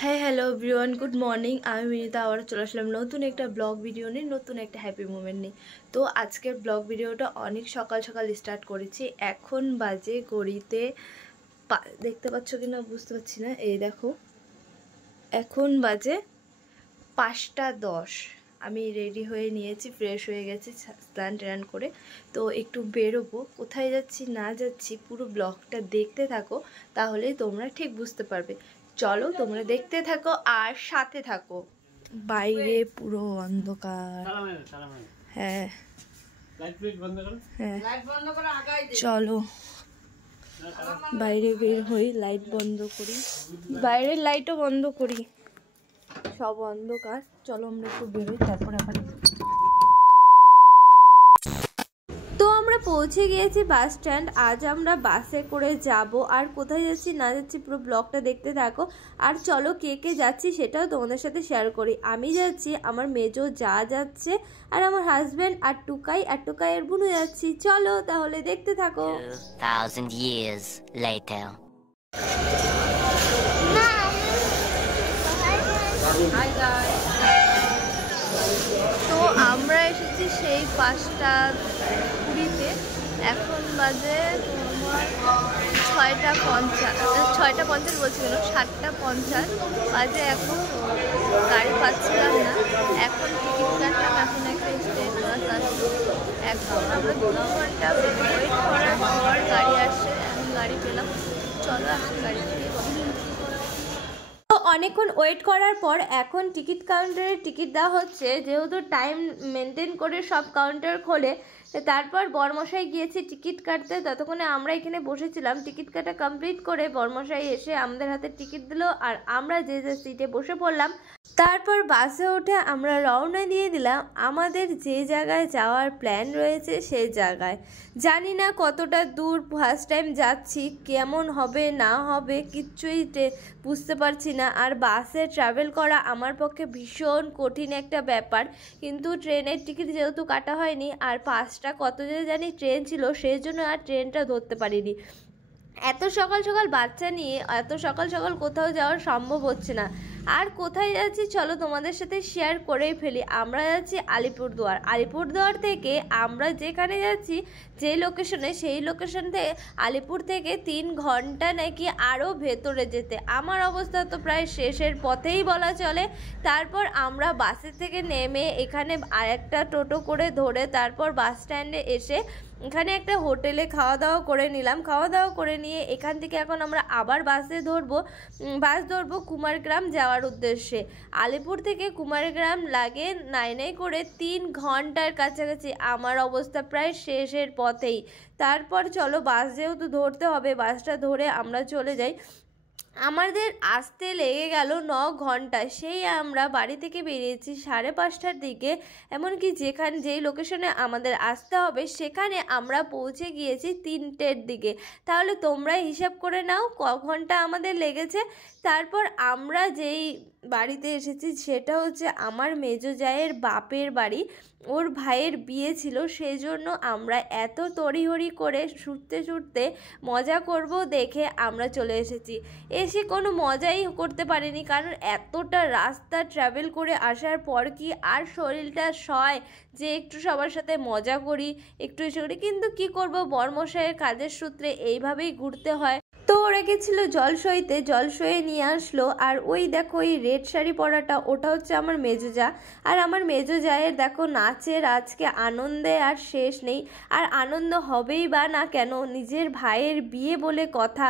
হ্যাঁ hello everyone, good morning. আমি মিনিতা আবার চলে আসলাম নতুন একটা ব্লগ ভিডিও নিয়ে, নতুন একটা হ্যাপি মোমেন্ট নিয়ে। তো আজকের ব্লগ ভিডিওটা অনেক সকাল সকাল স্টার্ট করেছি। এখন বাজে ঘড়িতে দেখতে পাচ্ছ কি না বুঝতে পারছি না, এই দেখো এখন বাজে 5টা 10। আমি রেডি হয়ে নিয়েছি, ফ্রেশ হয়ে গেছি, স্নান টান করে। তো একটু বেরোবো, কোথায় যাচ্ছি না যাচ্ছি পুরো ব্লগটা দেখতে থাকো, তাহলেই তোমরা ঠিক বুঝতে পারবে। চলো তোমরা দেখতে থাকো আর সাথে থাকো। বাইরে পুরো অন্ধকার। হ্যাঁ হ্যাঁ, চলো বাইরে বের হই, লাইট বন্ধ করি, বাইরের লাইটও বন্ধ করি, সব অন্ধকার। চলো আমরা একটু বেরোই, তারপরে আবার। তো আমরা পৌঁছে গিয়েছি বাস স্ট্যান্ড। আজ আমরা বাসে করে যাব, আর কোথায় যাচ্ছি না যাচ্ছি পুরো ব্লগটা দেখতে থাকো। আর চলো কে কে যাচ্ছি সেটাও তোমাদের সাথে শেয়ার করি। আমি যাচ্ছি, আমার মেজো যা যাচ্ছে, আর আমার হাজব্যান্ড আর টুকাইয়ের বুনু যাচ্ছি। চলো তাহলে দেখতে থাকো। 2000 years later. Hi guys. তো আমরা এসেছি সেই 5টা 20-তে। এখন বাজে 6টা 50 বলছি কেন, 7টা 50 বাজে। এখন গাড়ি পাচ্ছিলাম না, এখন টিকিট কাটলাম, এখন একটা স্টেট বাস আসলো। এখন আমরা 2 ঘন্টা ওয়েট করার পর গাড়ি আসছে, আমি গাড়ি পেলাম। চলো এখন গাড়ি থেকে অনেকক্ষণ ওয়েট করার পর এখন টিকিট কাউন্টারে টিকিট দেওয়া হচ্ছে। যেহেতু টাইম মেনটেন করে সব কাউন্টার খোলে, তারপর বরমশাই গিয়েছে টিকিট কাটতে। ততক্ষণে আমরা এখানে বসেছিলাম। টিকিট কাটা কমপ্লিট করে বরমশাই এসে আমাদের হাতে টিকিট দিল, আর আমরা যে যে সিটে বসে পড়লাম। তারপর বাসে উঠে আমরা রওনা দিয়ে দিলাম আমাদের যে জায়গায় যাওয়ার প্ল্যান রয়েছে সেই জায়গায়। জানি না কতটা দূর, ফার্স্ট টাইম যাচ্ছি, কেমন হবে না হবে কিচ্ছুই বুঝতে পারছি না। আর বাসে ট্রাভেল করা আমার পক্ষে ভীষণ কঠিন একটা ব্যাপার। কিন্তু ট্রেনের টিকিট যেহেতু কাটা হয়নি, আর 5টা কত যে জানি ট্রেন ছিল, সেই জন্য আর ট্রেনটা ধরতে পারিনি। এত সকাল সকাল বাচ্চা নিয়ে এত সকাল সকাল কোথাও যাওয়া সম্ভব হচ্ছে না। আর কোথায় যাচ্ছি চলো তোমাদের সাথে শেয়ার করেই ফেলি। আমরা যাচ্ছি আলিপুরদুয়ার। আলিপুরদুয়ার থেকে আমরা যেখানে যাচ্ছি, যে লোকেশনে, সেই লোকেশন থেকে আলিপুর থেকে 3 ঘন্টা নাকি আরও ভেতরে যেতে। আমার অবস্থা তো প্রায় শেষের পথেই বলা চলে। তারপর আমরা বাসের থেকে নেমে এখানে আরেকটা টোটো করে ধরে তারপর বাস স্ট্যান্ডে এসে এখানে একটা হোটেলে খাওয়া দাওয়া করে নিলাম। খাওয়া দাওয়া করে নিয়ে এখান থেকে এখন আমরা আবার বাস ধরবো কুমারগ্রাম যাওয়ার উদ্দেশ্যে। আলিপুর থেকে কুমারগ্রাম লাগে নাই করে 3 ঘন্টার কাছাকাছি। আমার অবস্থা প্রায় শেষের পথেই। তারপর চলো বাস যেহেতু ধরতে হবে, বাসটা ধরে আমরা চলে যাই। আমাদের আসতে লেগে গেল 9 ঘন্টা। সেই আমরা বাড়ি থেকে বেরিয়েছি 5:30টার দিকে। এমনকি যেই লোকেশনে আমাদের আসতে হবে সেখানে আমরা পৌঁছে গিয়েছি 3টের দিকে। তাহলে তোমরাই হিসাব করে নাও ক ঘন্টা আমাদের লেগেছে। তারপর আমরা যেই বাড়িতে এসেছি সেটা হচ্ছে আমার মেজো জায়ের বাপের বাড়ি। ওর ভাইয়ের বিয়ে ছিল, সেই জন্য আমরা এত তড়িঘড়ি করে ছুটতে মজা করব দেখে আমরা চলে এসেছি। এসে কোনো মজাই করতে পারিনি, কারণ এতটা রাস্তা ট্রাভেল করে আসার পর কি আর শরীরটা সয় যে একটু সবার সাথে মজা করি, একটু এসে করি। কিন্তু কি করব, বর্মশাইয়ের কাজের সূত্রে এইভাবেই ঘুরতে হয়। তো ওরা গেছিলো জলসইতে, জলসইয়ে নিয়ে আসলো। আর ওই দেখো ওই রেড শাড়ি পরাটা, ওটা হচ্ছে আমার মেজো যা। আর আমার মেজো জায়ের দেখো নাচের আজকে আনন্দে আর শেষ নেই। আর আনন্দ হবেই বা না কেন, নিজের ভাইয়ের বিয়ে বলে কথা,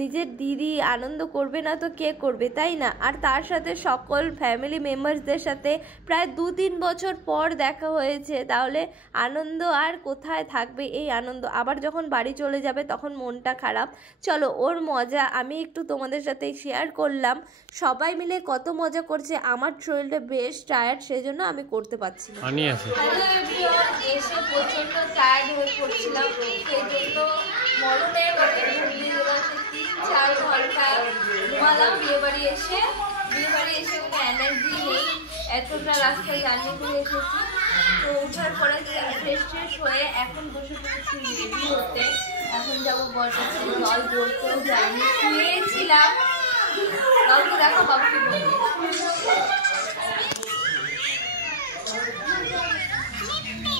নিজের দিদি আনন্দ করবে না তো কে করবে, তাই না? আর তার সাথে সকল ফ্যামিলি মেম্বার্সদের সাথে প্রায় 2-3 বছর পর দেখা হয়েছে, তাহলে আনন্দ আর কোথায় থাকবে এই আনন্দ। আবার যখন বাড়ি চলে যাবে তখন মনটা খারাপ। চলো ওর মজা আমি একটু তোমাদের সাথে শেয়ার করলাম। সবাই মিলে কত মজা করছে। আমার শরীরটা বেশ টায়ার্ড, সেজন্য আমি করতে পারছি না। এসে প্রচন্ড টায়ার্ড হয়ে পড়ছিলাম, সেজন্য মরণের মতো 3-4 ঘন্টা ঘুমালাম। বিয়ে বাড়ি এসে কোনো এনার্জি নেই, এতটা রাস্তায় জার্নি করে এসেছি। তো ওঠার পরে ফ্রেশ হয়ে এখন বসে পড়েছি রেডি হতে। এখন যাবো বর কাছে, জল ধরতেও যাইনি, শুয়েছিলাম। বাবুকে দেখো, বাবুকে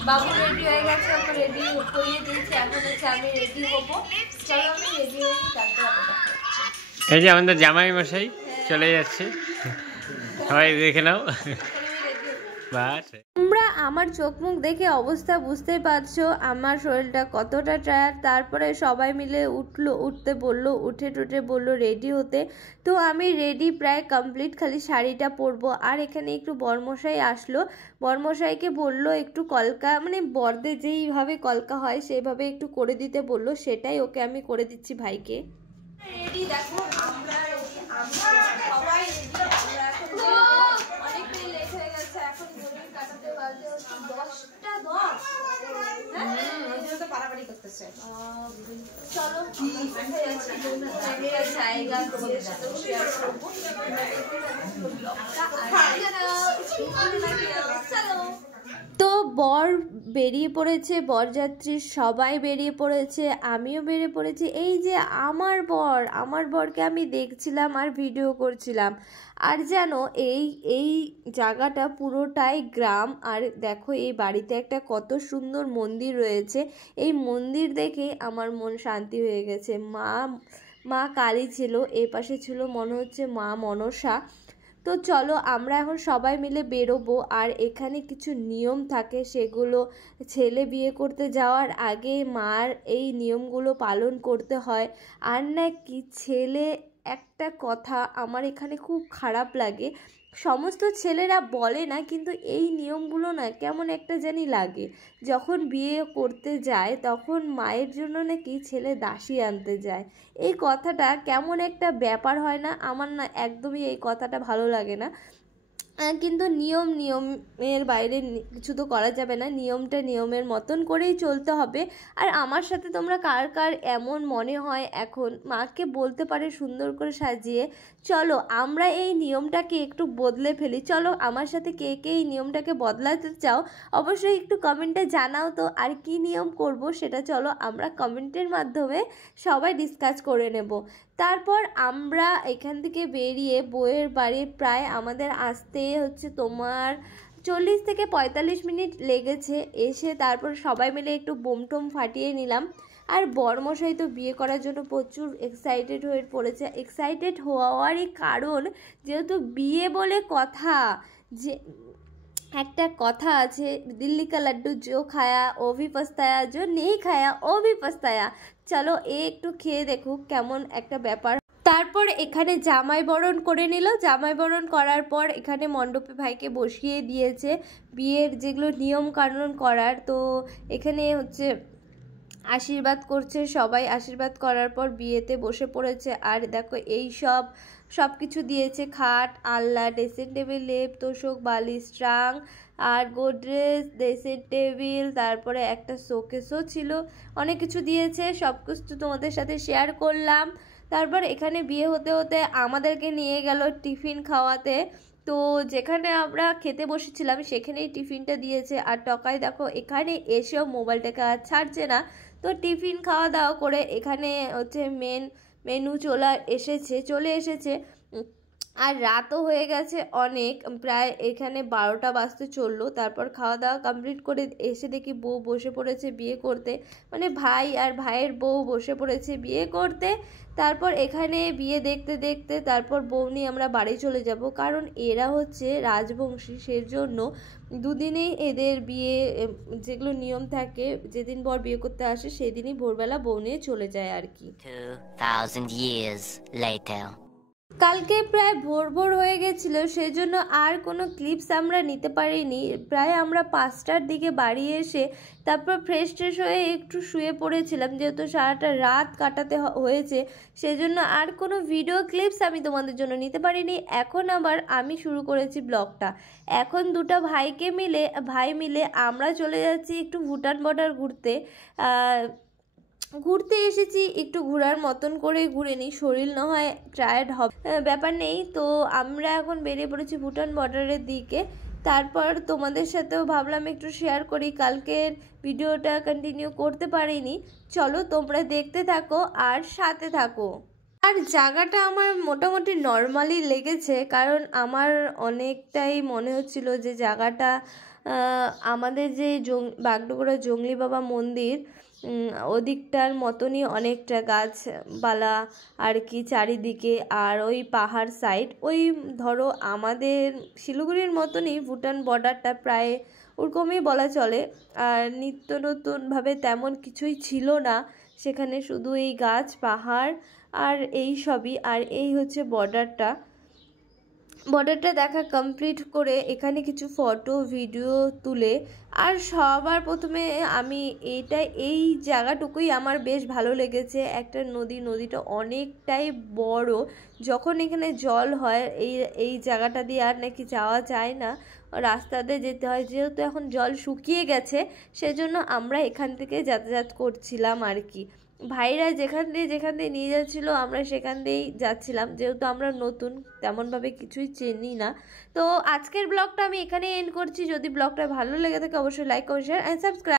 বাবু রেডি হয়ে গেছে, ওকে রেডি করিয়ে দিয়েছি, এখন হচ্ছে আমি রেডি হবো। চলো আমি রেডি হয়ে তারপর এই যে আমাদের জামাই মশাই চলে যাচ্ছে, সবাই দেখে নাও। তোমরা আমার চোখ মুখ দেখে অবস্থা বুঝতে পারছো আমার শরীরটা কতটা টায়ার্ড। তারপরে সবাই মিলে উঠতে বললো, উঠে টুটে বললো রেডি হতে। তো আমি রেডি প্রায় কমপ্লিট, খালি শাড়িটা পরবো। আর এখানে একটু বরমশাই আসলো, বরমশাইকে বললো একটু কলকা, মানে বরদের যেইভাবে কলকা হয় সেইভাবে একটু করে দিতে বললো, সেটাই ওকে আমি করে দিচ্ছি ভাইকে। রেডি দেখো, আমরা রেডি, সবাই রেডি। আমরা এখন অনেকটাই লেট হয়ে গেছে, এখন ঘড়ির কাটাতে বাজে 10:10। তো পারাপারি করতেছে। চলো জায়গা শেয়ার করবো। তো বর বেরিয়ে পড়েছে, বরযাত্রী সবাই বেরিয়ে পড়েছে, আমিও বেরিয়ে পড়েছি। এই যে আমার বরকে আমি দেখছিলাম আর ভিডিও করছিলাম। আর জানো এই জায়গাটা পুরোটাই গ্রাম। আর দেখো এই বাড়িতে একটা কত সুন্দর মন্দির রয়েছে, এই মন্দির দেখে আমার মন শান্তি হয়ে গেছে। মা কালী ছিল, এ পাশে ছিল মনে হচ্ছে মা মনসা। তো চলো আমরা এখন সবাই মিলে বেরোবো। আর এখানে কিছু নিয়ম থাকে, সেগুলো ছেলে বিয়ে করতে যাওয়ার আগে মার এই নিয়মগুলো পালন করতে হয়। আর না কি ছেলে, একটা কথা আমার এখানে খুব খারাপ লাগে, সমস্ত ছেলেরা বলে না, কিন্তু এই নিয়মগুলো না কেমন একটা জানি লাগে। যখন বিয়ে করতে যায় তখন মায়ের জন্য নাকি ছেলে দাসী আনতে যায়, এই কথাটা কেমন একটা ব্যাপার হয় না? আমার না একদমই এই কথাটা ভালো লাগে না। কিন্তু নিয়মের বাইরে কিছু তো করা যাবে না, নিয়মটা নিয়মের মতন করেই চলতে হবে। আর আমার সাথে তোমরা কার কার এমন মনে হয় এখন মাকে বলতে পারে সুন্দর করে সাজিয়ে। চলো আমরা এই নিয়মটাকে একটু বদলে ফেলি। চলো আমার সাথে কে কে এই নিয়মটাকে বদলাতে চাও অবশ্যই একটু কমেন্টে জানাও তো। আর কি নিয়ম করব সেটা চলো আমরা কমেন্টের মাধ্যমে সবাই ডিসকাস করে নেব। তারপর আমরা এখান থেকে বেরিয়ে বউয়ের বাড়ি প্রায় আমাদের আসতে হচ্ছে তোমার 40 থেকে 45 মিনিট লেগেছে। এসে তারপর সবাই মিলে একটু বোম টোম ফাটিয়ে নিলাম। আর বরমশাই তো বিয়ে করার জন্য প্রচুর এক্সাইটেড হয়ে পড়েছে। এক্সাইটেড হওয়ারই কারণ, যেহেতু বিয়ে বলে কথা, যে একটা কথা আছে, দিল্লি কা লাড্ডু জো খায়া ও ভি পস্তায়া, জো নেই খায়া ও ভি পস্তায়া। চলো একটু খেয়ে দেখুক কেমন একটা ব্যাপার। তারপর এখানে জামাই বরণ করে নিল। জামাই বরণ করার পর এখানে মণ্ডপে ভাইকে বসিয়ে দিয়েছে বিয়ের যেগুলো নিয়ম কানুন করার। তো এখানে হচ্ছে আশীর্বাদ করছে সবাই, আশীর্বাদ করার পর বিয়েতে বসে পড়েছে। আর দেখো এই সব কিছু দিয়েছে, খাট, আলনা, ড্রেসিং টেবিল, লেপ, তোষক, বালিশ, ট্রাং আর গোদরেজ, ড্রেসিং টেবিল, তারপরে একটা শোকেসও ছিল, অনেক কিছু দিয়েছে। সব কিছু তোমাদের সাথে শেয়ার করলাম। তারপর এখানে বিয়ে হতে হতে আমাদেরকে নিয়ে গেল টিফিন খাওয়াতে। তো যেখানে আমরা খেতে বসেছিলাম সেখানেই টিফিনটা দিয়েছে। আর টকাই দেখো এখানে এসেও মোবাইলটাকে আর ছাড়ছে না। তো টিফিন খাওয়া দাওয়া করে এখানে হচ্ছে মেনু চলে এসেছে। আর রাতও হয়ে গেছে অনেক, প্রায় এখানে 12টা বাজতে চললো। তারপর খাওয়া দাওয়া কমপ্লিট করে এসে দেখি বউ বসে পড়েছে বিয়ে করতে, মানে ভাই আর ভাইয়ের বউ বসে পড়েছে বিয়ে করতে। তারপর এখানে বিয়ে দেখতে দেখতে তারপর বউ নিয়ে আমরা বাড়ি চলে যাব, কারণ এরা হচ্ছে রাজবংশী, সেজন্য দুদিনেই এদের বিয়ে, যেগুলো নিয়ম থাকে, যেদিন বর বিয়ে করতে আসে সেদিনই ভোরবেলা বউ নিয়ে চলে যায় আর কি। 2000 years later. কালকে প্রায় ভোর হয়ে গেছিলো, সেজন্য আর কোনো ক্লিপস আমরা নিতে পারিনি। প্রায় আমরা 5টার দিকে বাড়ি এসে তারপর ফ্রেশ হয়ে একটু শুয়ে পড়েছিলাম, যেহেতু সারাটা রাত কাটাতে হয়েছে, সেজন্য আর কোনো ভিডিও ক্লিপস আমি তোমাদের জন্য নিতে পারিনি। এখন আবার আমি শুরু করেছি ব্লগটা। এখন দুটো ভাই মিলে আমরা চলে যাচ্ছি একটু ভুটান বর্ডার ঘুরতে এসেছি। একটু ঘোরার মতন করে ঘুরে নিই, শরীর না হয় টায়ার্ড হবে, ব্যাপার নেই। তো আমরা এখন বেরিয়ে পড়েছি ভুটান বর্ডারের দিকে। তারপর তোমাদের সাথেও ভাবলাম একটু শেয়ার করি, কালকের ভিডিওটা কন্টিনিউ করতে পারিনি। চলো তোমরা দেখতে থাকো আর সাথে থাকো। আর জায়গাটা আমার মোটামুটি নর্মালি লেগেছে, কারণ আমার অনেকটাই মনে হচ্ছিল যে জায়গাটা আমাদের যে বাগডোগরা জংলি বাবা মন্দির ওদিকটার মতনই অনেকটা গাছপালা আর কি চারিদিকে, আর ওই পাহাড় সাইড, ওই ধরো আমাদের শিলিগুড়ির মতনই ভুটান বর্ডারটা প্রায় ওরকমই বলা চলে। আর নিত্য নতুনভাবে তেমন কিছুই ছিল না সেখানে, শুধু এই গাছ পাহাড় আর এই সবই। আর এই হচ্ছে বর্ডারটা দেখা কমপ্লিট করে এখানে কিছু ফটো ভিডিও তুলে, আর সবার প্রথমে আমি এই জায়গাটুকুই আমার বেশ ভালো লেগেছে। একটা নদীটা অনেকটাই বড়, যখন এখানে জল হয় এই জায়গাটা দিয়ে আর নাকি যাওয়া যায় না, রাস্তাতে যেতে হয়। যেহেতু এখন জল শুকিয়ে গেছে সেজন্য আমরা এখান থেকে যাতায়াত করছিলাম আর কি। ভাইরা যেখান দিয়ে নিয়ে যাচ্ছিলো আমরা সেখান দিয়েই যাচ্ছিলাম, যেহেতু আমরা নতুন তেমনভাবে কিছুই চিনি না। তো আজকের ব্লগটা আমি এখানেই এন্ড করছি। যদি ব্লগটা ভালো লেগে থাকে অবশ্যই like comment share and subscribe.